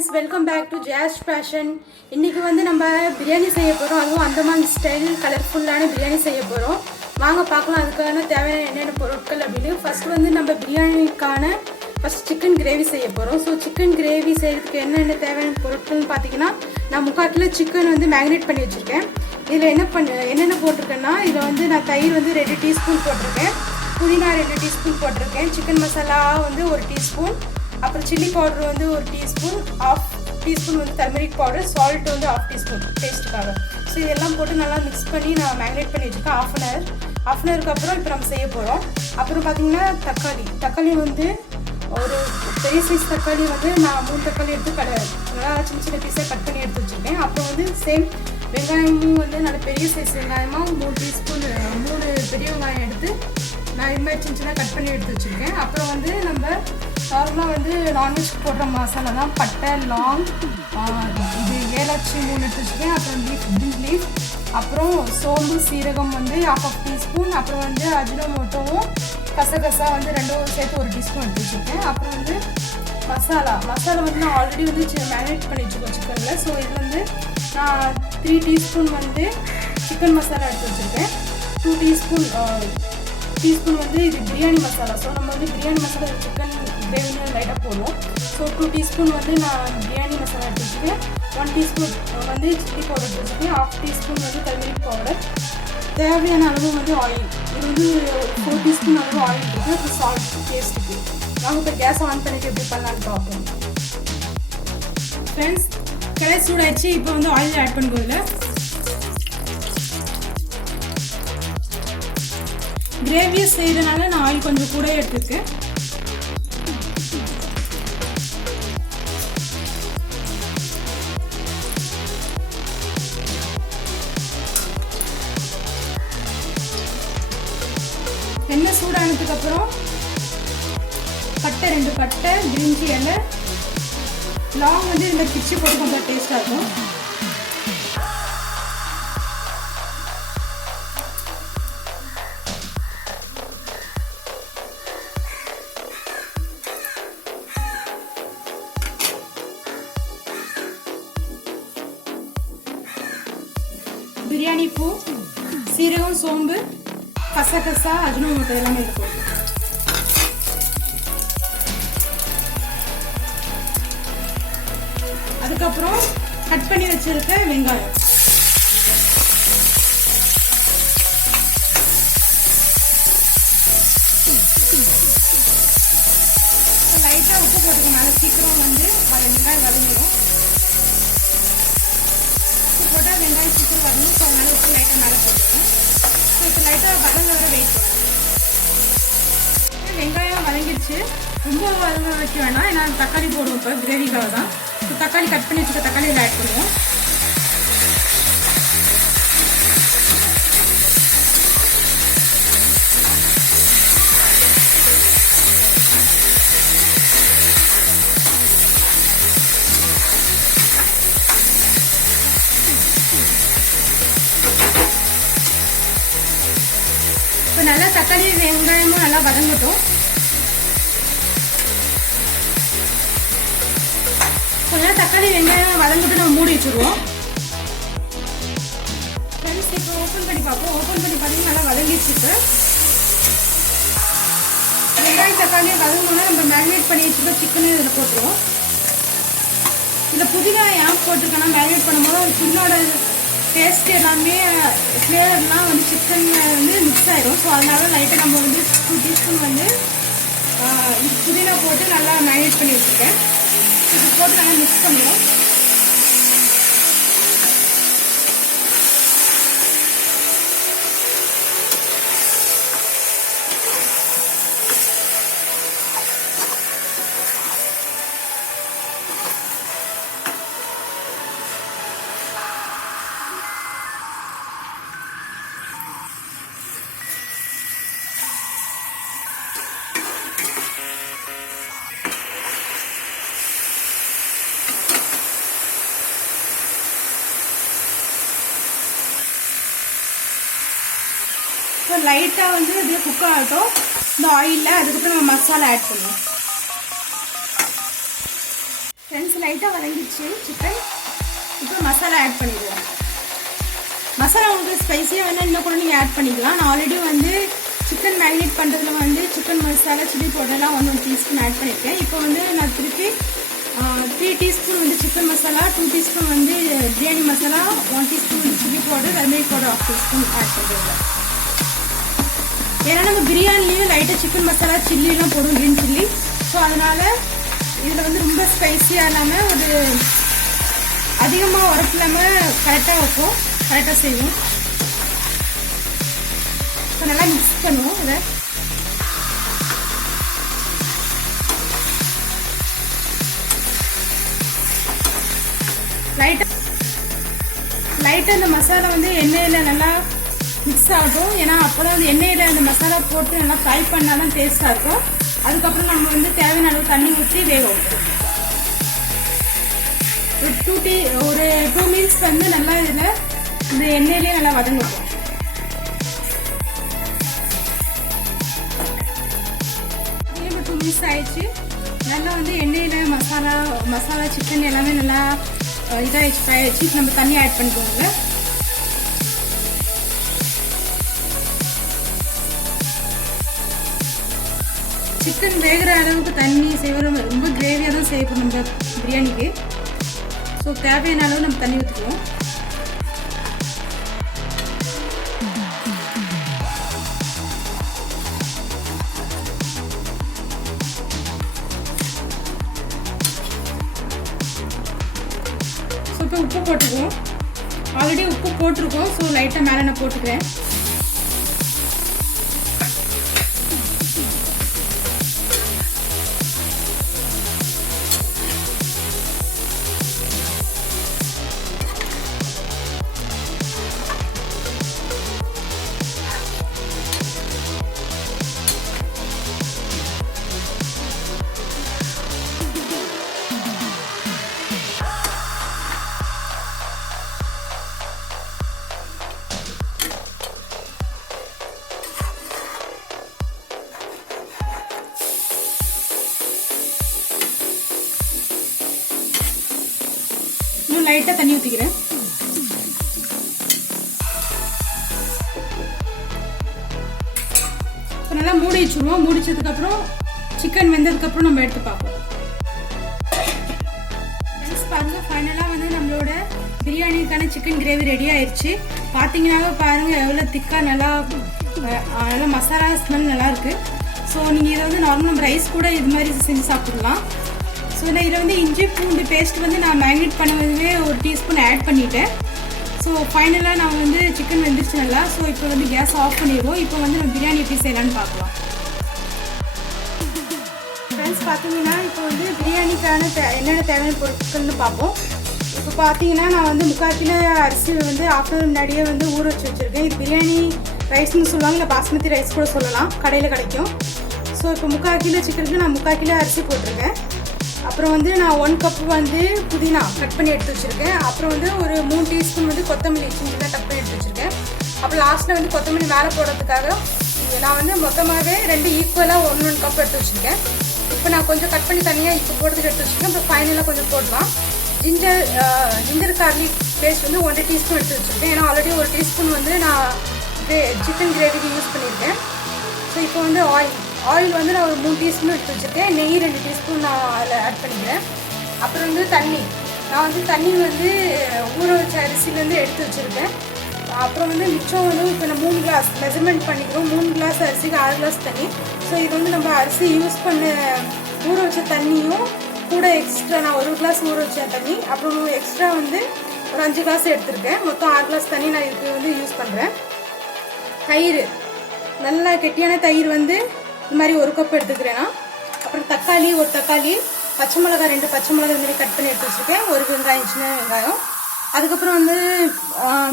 friends, welcome back to Jazz Fashion. இன்னைக்கு வந்து நம்ம பிரியாணி செய்ய போறோம். அதுவும் அந்தமான் ஸ்டைல் கலர்ஃபுல்லான பிரியாணி செய்ய போறோம். வாங்க பார்க்கலாம் அதுக்கான தேவையான என்னென்ன பொருட்கள் அப்படினு. ஃபர்ஸ்ட் வந்து நம்ம பிரியாணிக்கான ஃபர்ஸ்ட் சிக்கன் கிரேவி செய்ய போறோம். சோ சிக்கன் கிரேவி செய்யிறதுக்கு என்னென்ன தேவையான பொருட்கள்னு பாத்தீங்கன்னா நான் 3/4 கிலோ சிக்கன் வந்து மேரினேட் பண்ணி வச்சிருக்கேன். இதுல என்னென்ன போட்டுருக்கேன்னா இதுல வந்து நான் தயிர் வந்து 2 டீஸ்பூன் போட்டுருக்கேன். புதினா 2 டீஸ்பூன் போட்டிருக்கேன். சிக்கன் மசாலா வந்து 1 டீஸ்பூன், அப்புறம் சில்லி பவுடர் வந்து 1 டீஸ்பூன், 1/2 டீஸ்பூன் வந்து டர்மரிக் பவுடர், சால்ட் வந்து 1/2 டீஸ்பூன் டேஸ்ட்டுக்காக. ஸோ இதெல்லாம் போட்டு நல்லா மிக்ஸ் பண்ணி நான் மேரினேட் பண்ணி வச்சுருக்கேன் ஹாஃப் அன் ஹவருக்கு அப்புறம் இப்போ நம்ம செய்ய போகிறோம். அப்புறம் பார்த்திங்கன்னா தக்காளி வந்து ஒரு பெரிய சைஸ் தக்காளி வந்து நான் 3 தக்காளி எடுத்து நல்லா சின்ன சின்ன பீஸாக கட் பண்ணி எடுத்து வச்சுருக்கேன். அப்புறம் வந்து சேம் வெங்காயமும் வந்து நல்ல பெரிய சைஸ் வெங்காயமாக 3 டீஸ்பூன் 3 பெரிய வெங்காயம் எடுத்து நான் இது மாதிரி சின்ன கட் பண்ணி எடுத்து வச்சுருக்கேன். அப்புறம் வந்து நம்ம நார்மலாக வந்து நான்வெஜ் போடுற மசாலா தான் பட்டை, லாங், இது ஏலாச்சி 3 எடுத்து வச்சுருக்கேன். அப்புறம் லீஃப், அப்புறம் சோம்பு சீரகம் வந்து 1/2 டீஸ்பூன், அப்புறம் வந்து அஜினோமோட்டோவும் கசகசா வந்து 2 சேர்த்து 1 டீஸ்பூன் எடுத்து வச்சுருக்கேன். அப்புறம் வந்து மசாலா வந்து நான் ஆல்ரெடி வந்து மேரினேட் பண்ணி வச்சுருக்கோம் சிக்கனில். ஸோ இது வந்து நான் 3 டீஸ்பூன் வந்து சிக்கன் மசாலா எடுத்து வச்சுருக்கேன். 2 டீஸ்பூன் வந்து இது பிரியாணி மசாலா. ஸோ நம்ம வந்து பிரியாணி மசாலா சிக்கன் கிரேவின்னு லைட்டாக போடுவோம். ஸோ 2 டீஸ்பூன் வந்து நான் பிரியாணி மசாலா எடுத்து வச்சுருக்கேன். 1 டீஸ்பூன் வந்து சில்லி பவுடர் எடுத்து வச்சுருக்கேன். 1/2 டீஸ்பூன் வந்து டர்மரிக் பவுடர், தேவையான அளவு வந்து ஆயில், இது வந்து 4 டீஸ்பூன் அளவு ஆயில் இருக்குது. அப்புறம் சால்ட் டேஸ்ட்டுக்கு. நாங்கள் இப்போ கேஸ் ஆன் பண்ணிட்டு எப்படி பண்ணலான்னு பார்ப்போம். ஃப்ரெண்ட்ஸ், கடாய் சூடாயிடுச்சு. இப்போ வந்து ஆயில் ஆட் பண்ணும்போது கிரேவியை செய்கிறதுனால நான் ஆயில் கொஞ்சம் கூட எடுத்துருக்கேன். எண்ணெய் சூடானதுக்கப்புறம் பட்டை 2 பட்டை, பிரிஞ்சி இலை, லாங் வந்து இதில் பிச்சு போட்டு கொஞ்சம் டேஸ்ட்டாக இருக்கும். பிரியாணி பூ, சீரகம், சோம்பு, கசகசா, அஜினோமோட்டோ எல்லாமே இருக்கும். அதுக்கப்புறம் கட் பண்ணி வச்சிருக்க வெங்காயம், லைட்டா உப்பு போட்டுக்கணும். நல்லா சீக்கிரம் வந்து வெங்காயம் வதங்கிடும். போட்டால் வெங்காயம் சீக்கிரம் வரணும். ஸோ அதனால உப்பு லைட்டாக மேலே போட்டுக்கணும். ஸோ இப்போ லைட்டாக வதங்க வர வெயிட் பண்ணணும். வெங்காயம் வதங்கிடுச்சு. ரொம்ப வதங்க வைக்க வேண்டாம், ஏன்னா தக்காளி போடுவோம் இப்போ கிரேவிக்காக தான். ஸோ தக்காளி கட் பண்ணி வச்சுக்க தக்காளியில் ஆட் பண்ணுவோம். இப்போ நல்லா தக்காளி வெங்காயமும் நல்லா வதங்கட்டும். கொஞ்சம் தக்காளி வெங்காயம் வதங்கிட்டு நம்ம மூடி வச்சுருவோம். ஃப்ரெண்ட்ஸ், இப்போ ஓப்பன் பண்ணி பார்ப்போம். ஓப்பன் பண்ணி பார்த்தீங்கன்னா நல்லா வதங்கிடுச்சு. இப்போ வெங்காயம் தக்காளியை வதங்கணும்னா நம்ம மேரினேட் பண்ணி வச்சுருக்க சிக்கனு இதில் போட்டுருவோம். இதில் புதினா ஏன் போட்டிருக்கேன்னா மேரினேட் பண்ணும்போது ஒரு புதினோட டேஸ்ட் எல்லாமே ஃப்ளேவர்லாம் வந்து சிக்கனில் வந்து மிக்ஸ் ஆகிடும். ஸோ அதனால லைட்டாக நம்ம வந்து 2 டீஸ்பூன் வந்து புதினா போட்டு நல்லா மேரினேட் பண்ணி வச்சுருக்கேன். இது போட்டு நல்லா மிக்ஸ் பண்ணிடும். ஸோ லைட்டாக வந்து அப்படியே குக் ஆகட்டும் இந்த ஆயிலில். அதுக்கப்புறம் நம்ம மசாலா ஆட் பண்ணுவோம். ஃப்ரெண்ட்ஸ் லைட்டாக வதங்கிடுச்சு சிக்கன். இப்போ மசாலா ஆட் பண்ணிடுவோம். மசாலா உங்களுக்கு ஸ்பைஸியாக வேணால் இன்னும் கூட நீங்கள் ஆட் பண்ணிக்கலாம். நான் ஆல்ரெடி வந்து சிக்கன் மேரினேட் பண்ணுறதுல வந்து சிக்கன் மசாலா சில்லி பவுடர்லாம் வந்து 1 டீஸ்பூன் ஆட் பண்ணியிருக்கேன். இப்போ வந்து நான் திருப்பி 3 டீஸ்பூன் வந்து சிக்கன் மசாலா, 2 டீஸ்பூன் வந்து பிரியாணி மசாலா, 1 டீஸ்பூன் வந்து chilli powder, turmeric powder 1/2 teaspoon add பண்ணிடுவேன். ஏன்னா நம்ம பிரியாணிலையும் லைட்டாக சிக்கன் மசாலா சில்லிலாம் போடும், க்ரீன் சில்லி. ஸோ அதனால் இதில் வந்து ரொம்ப ஸ்பைஸியாக இல்லாமல் ஒரு அதிகமாக உரப்பு இல்லாமல் கரெக்டாக வைப்போம், கரெக்டாக செய்வோம். இப்போ நல்லா மிக்ஸ் பண்ணுவோம். இதை லைட்டாக இந்த மசாலா வந்து எண்ணெயில் நல்லா மிக்ஸ் ஆகட்டும். ஏன்னா அப்போ தான் அந்த எண்ணெயில் அந்த மசாலா போட்டு நல்லா ஃப்ரை பண்ணால் தான் டேஸ்ட்டாக இருக்கும். அதுக்கப்புறம் நம்ம வந்து தேவையான அளவு தண்ணி ஊற்றி வேக வைப்போம். ஒரு 2 மினிட்ஸ் வந்து நல்லா இதில் இந்த எண்ணெயிலே நல்லா வதங்குவோம். இப்போ 2 மினிட்ஸ் ஆயிடுச்சு. நல்லா வந்து எண்ணெயில் மசாலா சிக்கன் எல்லாமே நல்லா இதாகிடுச்சு, ஃப்ரை ஆகிடுச்சு. நம்ம தண்ணி ஆட் பண்ணிக்கோங்க. சிக்கன் வேகிற அளவுக்கு தண்ணி செய்வோம். ரொம்ப கிரேவியாக தான் செய்யப்போம் நம்ம பிரியாணிக்கு. ஸோ தேவையான அளவு நம்ம தண்ணி ஊற்றிக்குவோம். ஸோ இப்போ உப்பு போட்டுக்குவோம். ஆல்ரெடி உப்பு போட்டிருக்கோம். ஸோ லைட்டாக மேலே நான் போட்டுக்கிறேன். லைட்டாக தண்ணி ஊற்றிக்கிறேன். இப்போ நல்லா மூடி வச்சுருவோம். மூடிச்சதுக்கப்புறம் சிக்கன் வெந்ததுக்கப்புறம் நம்ம எடுத்து பார்ப்போம். ஃப்ரெண்ட்ஸ் பாருங்கள், ஃபைனலாக வந்து நம்மளோட பிரியாணிக்கான சிக்கன் கிரேவி ரெடி ஆயிடுச்சு. பார்த்தீங்கன்னாவே பாருங்கள் எவ்வளோ திக்காக நல்லா மசாலா ஸ்மெல் நல்லாயிருக்கு. ஸோ நீங்கள் இதை வந்து நார்மல் நம்ம ரைஸ் கூட இது மாதிரி செஞ்சு சாப்பிடலாம். ஸோ இதில் வந்து இஞ்சி பூண்டு பேஸ்ட் வந்து நான் மேரினேட் பண்ணும்போதுவே 1 டீஸ்பூன் ஆட் பண்ணிட்டேன். ஸோ ஃபைனலாக நான் வந்து சிக்கன் வெந்துருச்சு நல்லா. ஸோ இப்போ வந்து கேஸ் ஆஃப் பண்ணிடுவோம். இப்போ வந்து நம்ம பிரியாணி எப்படி செய்யலான்னு பார்க்கலாம். ஃப்ரெண்ட்ஸ் பார்த்தீங்கன்னா இப்போ வந்து பிரியாணிக்கான என்னென்ன தேவையான பொருட்கள்னு பார்ப்போம். இப்போ பார்த்தீங்கன்னா நான் வந்து 3/4 கிலோ அரிசி வந்து ஆஃப்டர் முன்னாடியே வந்து ஊற வச்சுருக்கேன். இது பிரியாணி ரைஸ்ன்னு சொல்லுவாங்க, இல்லை பாஸ்மதி ரைஸ் கூட சொல்லலாம், கடையில் கிடைக்கும். ஸோ இப்போ 3/4 கிலோ சிக்கனுக்கு நான் 3/4 கிலோ அரிசி போட்டிருக்கேன். அப்புறம் வந்து நான் 1 கப்பு வந்து புதினா கட் பண்ணி எடுத்து வச்சுருக்கேன். அப்புறம் வந்து ஒரு 3 டீஸ்பூன் வந்து கொத்தமல்லி சின்னதாக கட் பண்ணி எடுத்து வச்சுருக்கேன். அப்புறம் லாஸ்ட்டில் வந்து கொத்தமல்லி மேலே போடுறதுக்காக நான் வந்து மொத்தமாகவே 2 ஈக்குவலாக 1 கப் எடுத்து வச்சுருக்கேன். இப்போ நான் கொஞ்சம் கட் பண்ணி தனியாக இப்போ போடுறதுக்கு எடுத்து வச்சுருக்கேன். அப்புறம் ஃபைனலாக கொஞ்சம் போடலாம். ஜிஞ்சர் கார்லிக் பேஸ்ட் வந்து 1 டீஸ்பூன் எடுத்து வச்சுருக்கேன். ஏன்னா ஆல்ரெடி 1 டீஸ்பூன் வந்து நான் சிக்கன் கிரேவிக்கு யூஸ் பண்ணியிருக்கேன். ஸோ இப்போ வந்து ஆயில் வந்து நான் ஒரு 3 டீஸ்பூன் எடுத்து வச்சுருக்கேன். நெய் 2 டீஸ்பூன் நான் அதில் ஆட் பண்ணிக்கிறேன். அப்புறம் வந்து தண்ணி, நான் வந்து தண்ணி வந்து ஊற வச்ச அரிசிலேருந்து எடுத்து வச்சுருக்கேன். அப்புறம் வந்து மிச்சம் வந்து இப்போ நான் 3 கிளாஸ் மெஷர்மெண்ட் பண்ணிக்கிறோம். 3 கிளாஸ் அரிசிக்கு 6 கிளாஸ் தண்ணி. ஸோ இது வந்து நம்ம அரிசி யூஸ் பண்ண ஊற வச்ச தண்ணியும் கூட எக்ஸ்ட்ரா நான் 1 கிளாஸ் ஊற வச்ச தண்ணி, அப்புறம் எக்ஸ்ட்ரா வந்து ஒரு 5 கிளாஸ் எடுத்திருக்கேன். மொத்தம் 6 கிளாஸ் தண்ணி நான் இதுக்கு வந்து யூஸ் பண்ணுறேன். தயிர், நல்லா கெட்டியான தயிர் வந்து இந்த மாதிரி 1 கப் எடுத்துக்கிறேன்னா. அப்புறம் தக்காளி, 1 தக்காளி, பச்சை மிளகா 2 பச்சை மிளகா இந்த மாதிரி கட் பண்ணி எடுத்து வச்சுருக்கேன். 1 வெங்காயம், சின்ன வெங்காயம். அதுக்கப்புறம் வந்து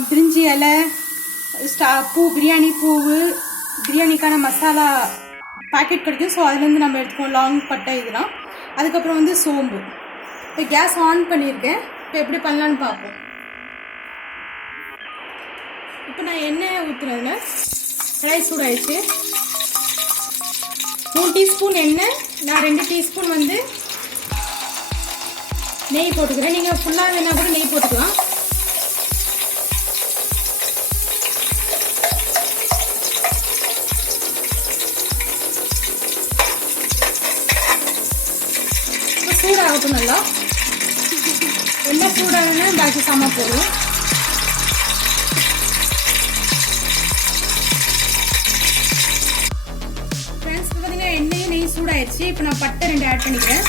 பிரிஞ்சி இலை, பிரியாணி பூவு, பிரியாணிக்கான மசாலா பாக்கெட் கிடைக்கும். ஸோ அதுலேருந்து நம்ம எடுத்துக்குவோம், லாங் பட்டை இதெல்லாம். அதுக்கப்புறம் வந்து சோம்பு. இப்போ கேஸ் ஆன் பண்ணியிருக்கேன். இப்போ எப்படி பண்ணலான்னு பார்ப்போம். இப்போ நான் எண்ணெய் ஊற்றுனதுல கடாய் சூடாயிடுச்சு. 3 டீஸ்பூன் எண்ணெய், நான் 2 டீஸ்பூன் வந்து நெய் போட்டுக்கிறேன். நீங்கள் ஃபுல்லாக வேணா கூட நெய் போட்டுக்கலாம். சூடாகட்டும். நல்லா எண்ணெய் சூடாகனா பாக்கி சாமான் போடும். ஃப்ரெண்ட்ஸ் பார்த்தீங்கன்னா எண்ணெயும் நெய் சூடாயிடுச்சு. இப்போ நான் பட்டை 2 ஆட் பண்ணிக்கிறேன்.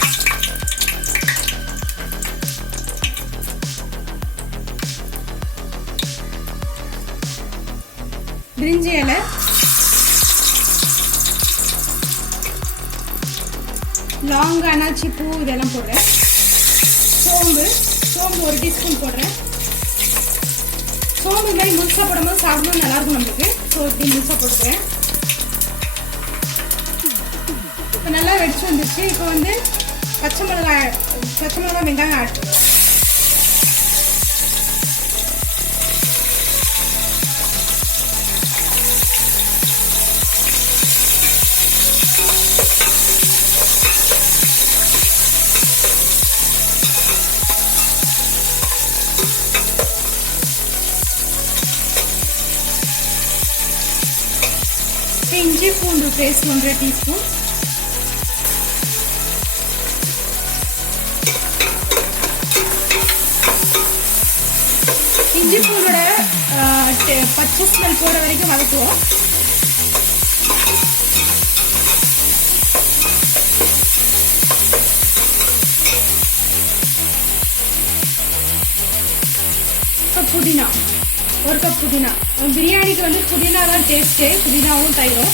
பிரிஞ்சி இலை, லாங், அனாச்சி பூ இதெல்லாம் போடுறேன். சோம்பு 1 டீஸ்பூன் போடுறேன். சோம்பு மாதிரி முழுசாக போடும்போது சாப்பிடணும் நல்லாயிருக்கும் நம்மளுக்கு. ஸோ இப்படி முழுசாக போட்டுக்கிறேன். இப்போ நல்லா வெடிச்சு வந்துடுச்சு. இப்போ வந்து பச்சை மிளகாய், வெங்காயம் ஆட் பண்ணுவோம். இஞ்சி பூண்டு பேஸ்ட் 1 டீஸ்பூன். இஞ்சி பூண்டோட பச்சை ஸ்மெல் போற வரைக்கும் வதக்குவோம். புதினா 1 கப் புதினா. பிரியாணிக்கு வந்து புதினா தான் டேஸ்ட்டு. புதினாவும் தயிரும்.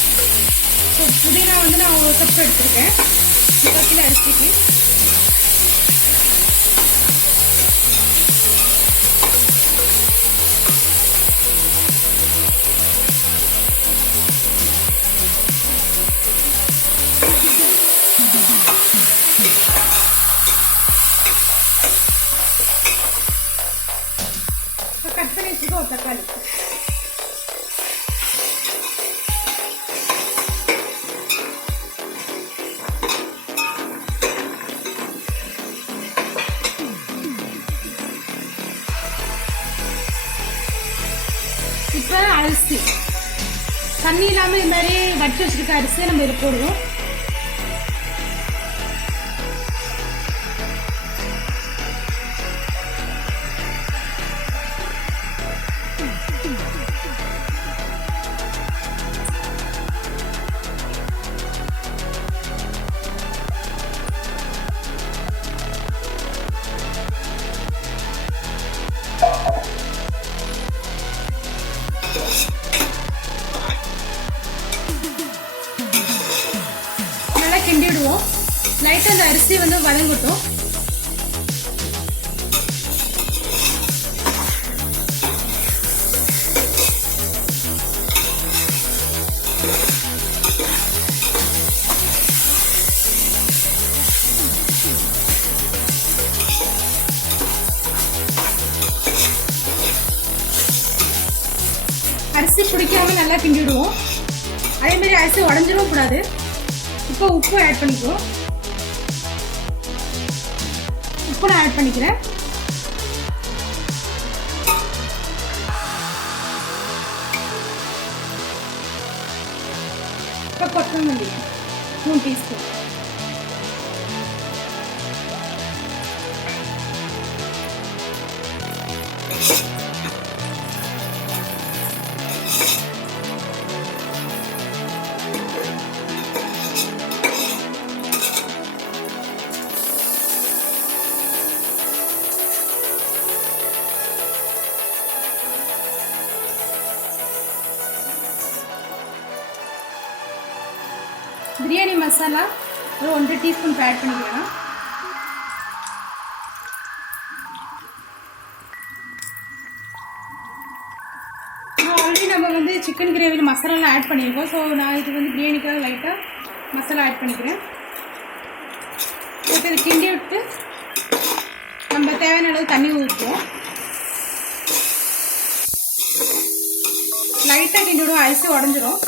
ஸோ புதினா வந்து நான் 1 கப் எடுத்துருக்கேன் 1 கிலோ அரிசிக்கு. கட் பண்ணி வச்சுக்கோ தக்காளி. இப்போ அரிசி தண்ணி இல்லாமல் இது மாதிரி வச்சு வச்சிருக்க அரிசியை நம்ம இதில் போடுவோம். கிண்டிடுவோம். லைட்டாக அந்த அரிசி வந்து வதங்கட்டும். அரிசி பிடிக்காம நல்லா கிண்டிடுவோம். அதே மாதிரி அரிசி உடஞ்சிடவும் கூடாது. இப்போ உப்பு ஆட் பண்ணிக்குவோம். உப்பு நான் ஆட் பண்ணிக்கிறேன். இப்போ கொத்தமல்லி 3 டீஸ்பூன். பிரியாணி மசாலா ஒரு 1 டீஸ்பூன் ஆட் பண்ணிக்கலாம். ஆல்ரெடி நம்ம வந்து சிக்கன் கிரேவியில் மசாலாலாம் ஆட் பண்ணியிருக்கோம். ஸோ நான் இது வந்து பிரியாணிக்காக லைட்டாக மசாலா ஆட் பண்ணிக்கிறேன். இப்போ இது கிண்டி விட்டு நம்ம தேவையான அளவு தண்ணி ஊற்றுவோம். லைட்டாக கிண்டி விடுவோம், அரிசி உடஞ்சிரும்.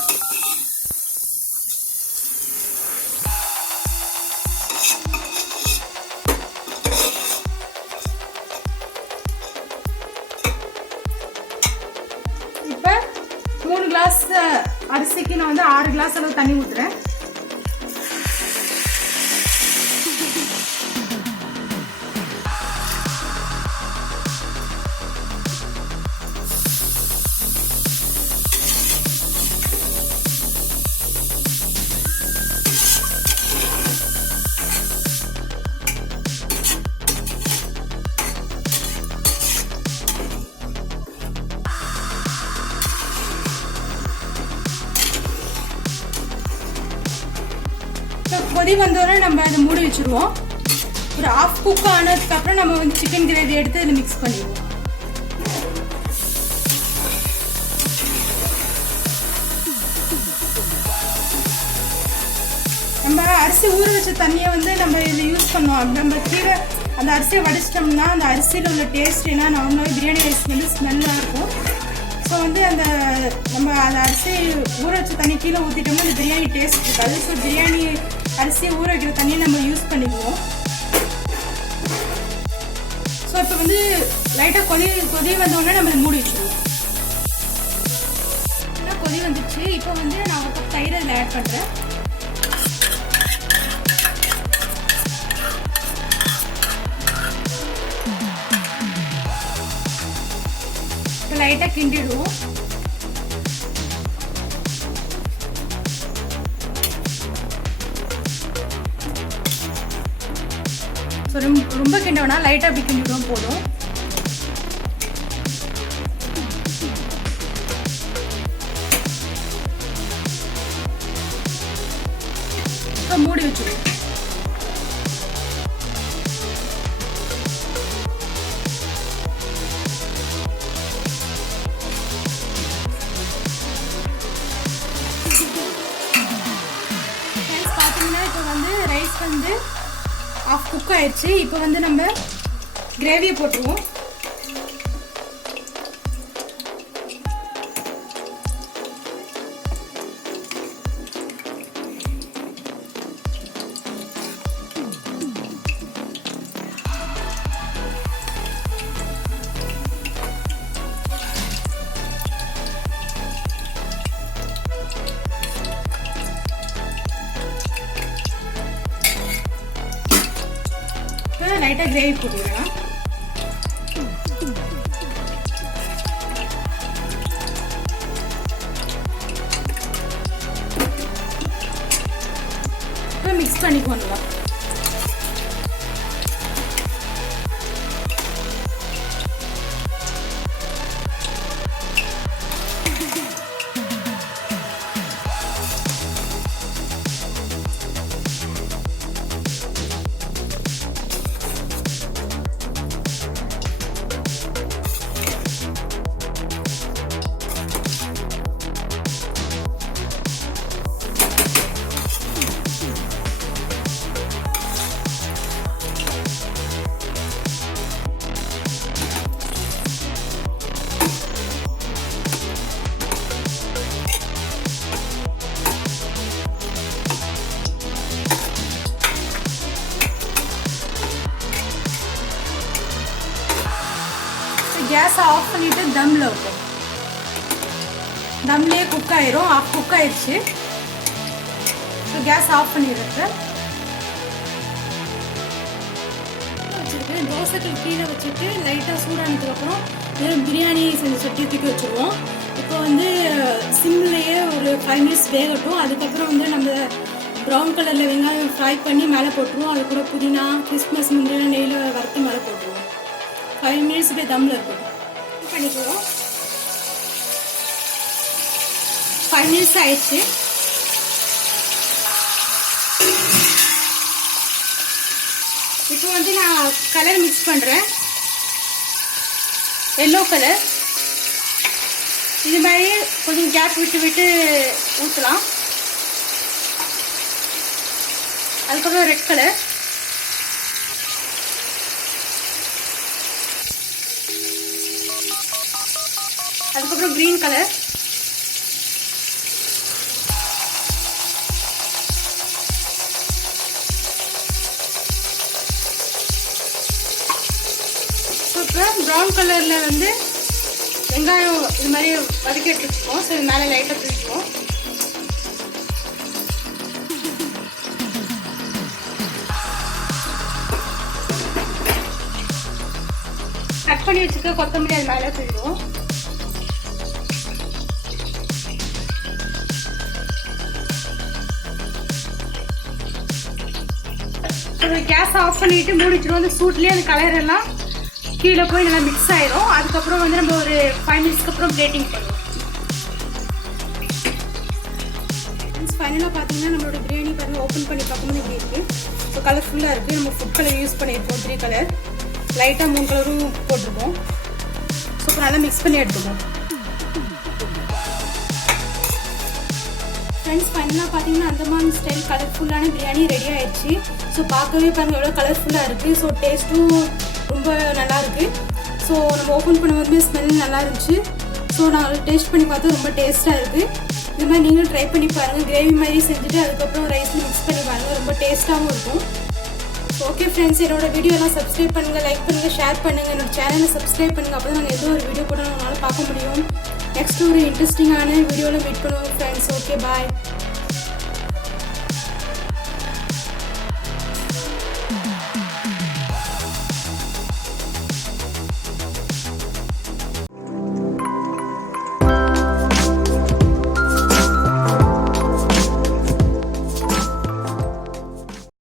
3 கிளாஸ் அரிசிக்கு நான் வந்து 6 கிளாஸ் அளவு தண்ணி ஊற்றுறேன். கொதி வந்தோடனே நம்ம அதை மூடி வச்சுருவோம். ஒரு ஹாஃப் குக் ஆனதுக்கப்புறம் நம்ம வந்து சிக்கன் கிரேவி எடுத்து இதில் மிக்ஸ் பண்ணிடுவோம். நம்ம அரிசி ஊற வச்ச தண்ணியை வந்து நம்ம இதில் யூஸ் பண்ணுவோம். நம்ம கீழே அந்த அரிசியை வடிச்சிட்டோம்னா அந்த அரிசியில் உள்ள டேஸ்ட் ஏன்னா நார்மலாகவே பிரியாணி ரைஸ் வந்து ஸ்மெல்லாக இருக்கும். ஸோ வந்து நம்ம அந்த அரிசி ஊற வச்ச தண்ணி கீழே ஊற்றிட்டோம்னா அந்த பிரியாணி டேஸ்ட் இருக்காது. ஸோ பிரியாணி அரிசி ஊற வைக்கிற தண்ணியை நம்ம யூஸ் பண்ணிக்குவோம். ஸோ இப்போ வந்து லைட்டாக கொதி வந்தோடனே நம்ம மூடி வச்சுருவோம். கொதி வந்துடுச்சு. இப்போ வந்து நான் ஒரு கப் தயிர் அதில் ஆட் பண்ணுறேன். இப்போ லைட்டாக கிண்டிடுவோம். ரொம்ப கிண்டோனா லைட்டாக அப்படி கிண்டிவிடும் போதும். இப்போ மூடி வச்சுருவோம். பார்த்தீங்கன்னா இப்போ வந்து ரைஸ் வந்து ஆஃப் குக் ஆயிடுச்சு. இப்போ வந்து நம்ம கிரேவியை போட்டுருவோம். லைட்டாக கிரேவி போட்டுக்கலாம். இப்போ மிக்ஸ் பண்ணிக்குவோம் நல்லா. கேஸ் ஆஃப் பண்ணிவிட்டு தம்மில் வைப்போம். தம்லேயே குக் ஆயிரும். ஆஃப் குக் ஆயிடுச்சு. ஸோ கேஸ் ஆஃப் பண்ணிடுறேன். வச்சுட்டு தோசைக்கு கீழே வச்சுட்டு லைட்டாக சூடானதுக்கப்புறம் பிரியாணி செஞ்ச சட்டி தூக்கி வச்சுருவோம். இப்போ வந்து சிம்லேயே ஒரு 5 மினிட்ஸ் வேகட்டும். அதுக்கப்புறம் வந்து நம்ம ப்ரௌன் கலரில் வெங்காயம் ஃப்ரை பண்ணி மேலே போட்டுருவோம். அது கூட புதினா கிறிஸ்மஸ் முந்திரிலாம் நெய்யில் வறுத்து மேலே போட்டுருவோம். 5 மினிட்ஸ் போய் தம்மில் இருக்கட்டும். பண்ணிக்குவோம். 5 மினிட்ஸ் ஆயிடுச்சு. இப்போ வந்து நான் கலர் மிக்ஸ் பண்ணுறேன். Yellow colour. இது மாதிரி கொஞ்சம் கேப் விட்டு விட்டு ஊற்றலாம். அதுக்கப்புறம் ரெட் கலர். அதுக்கப்புறம் க்ரீன் கலர். இப்போ ப்ரௌன் கலரில் வந்து வெங்காயம் இது மாதிரி வதக்கி எடுத்து வச்சுக்கோம். ஸோ இது மேலே லைட்டாக தூக்கிக்குவோம். கட் பண்ணி வச்சுக்க கொத்தமல்லி அது மேலே தூக்கிடுவோம். கேஸ் ஆஃப் பண்ணிட்டு மூடிச்சிடும். அந்த சூட்லேயே அந்த கலர் எல்லாம் கீழே போய் நல்லா மிக்ஸ் ஆயிரும். அதுக்கப்புறம் வந்து நம்ம ஒரு 5 மினிட்ஸ்க்கு அப்புறம் பிளேட்டிங் பண்ணுவோம். ஃபைனலாக பார்த்தீங்கன்னா நம்மளோட பிரியாணி பாருங்கள் ஓப்பன் பண்ணி பார்க்கும்போது இப்படி இருக்குது. ஸோ கலர்ஃபுல்லாக இருக்குது. நம்ம ஃபுட் கலர் யூஸ் பண்ணியிருக்கோம் 3 கலர், லைட்டாக 3 கலரும் போட்டிருக்கோம். ஸோ இப்போ நல்லா மிக்ஸ் பண்ணி எடுத்துப்போம். ஃப்ரெண்ட்ஸ் ஃபைனலாக பார்த்தீங்கன்னா அந்தமான் ஸ்டைல் கலர்ஃபுல்லான பிரியாணி ரெடி ஆயிடுச்சு. ஸோ பார்க்கவே பாருங்கள் எவ்வளோ கலர்ஃபுல்லாக இருக்குது. ஸோ டேஸ்ட்டும் ரொம்ப நல்லா இருக்குது. ஸோ நம்ம ஓப்பன் பண்ணும்போதுமே ஸ்மெல் நல்லா இருந்துச்சு. ஸோ நாங்கள் டேஸ்ட் பண்ணி பார்த்தா ரொம்ப டேஸ்ட்டாக இருக்குது. இது மாதிரி நீங்களும் ட்ரை பண்ணி பாருங்கள். கிரேவி மாதிரி செஞ்சுட்டு அதுக்கப்புறம் ரைஸில் மிக்ஸ் பண்ணி பாருங்கள். ரொம்ப டேஸ்ட்டாகவும் இருக்கும். ஓகே ஃப்ரெண்ட்ஸ், என்னோட வீடியோலாம் சப்ஸ்கிரைப் பண்ணுங்கள், லைக் பண்ணுங்கள், ஷேர் பண்ணுங்கள். என்னோட சேனலை சப்ஸ்கிரைப் பண்ணுங்கள். அப்போ தான் நாங்கள் எதோ ஒரு வீடியோ கூட உங்களால் பார்க்க முடியும். நெக்ஸ்ட் ஒரு இன்ட்ரெஸ்டிங்கான வீடியோவில் மீட் பண்ணுவோம் ஃப்ரெண்ட்ஸ். Okay bye.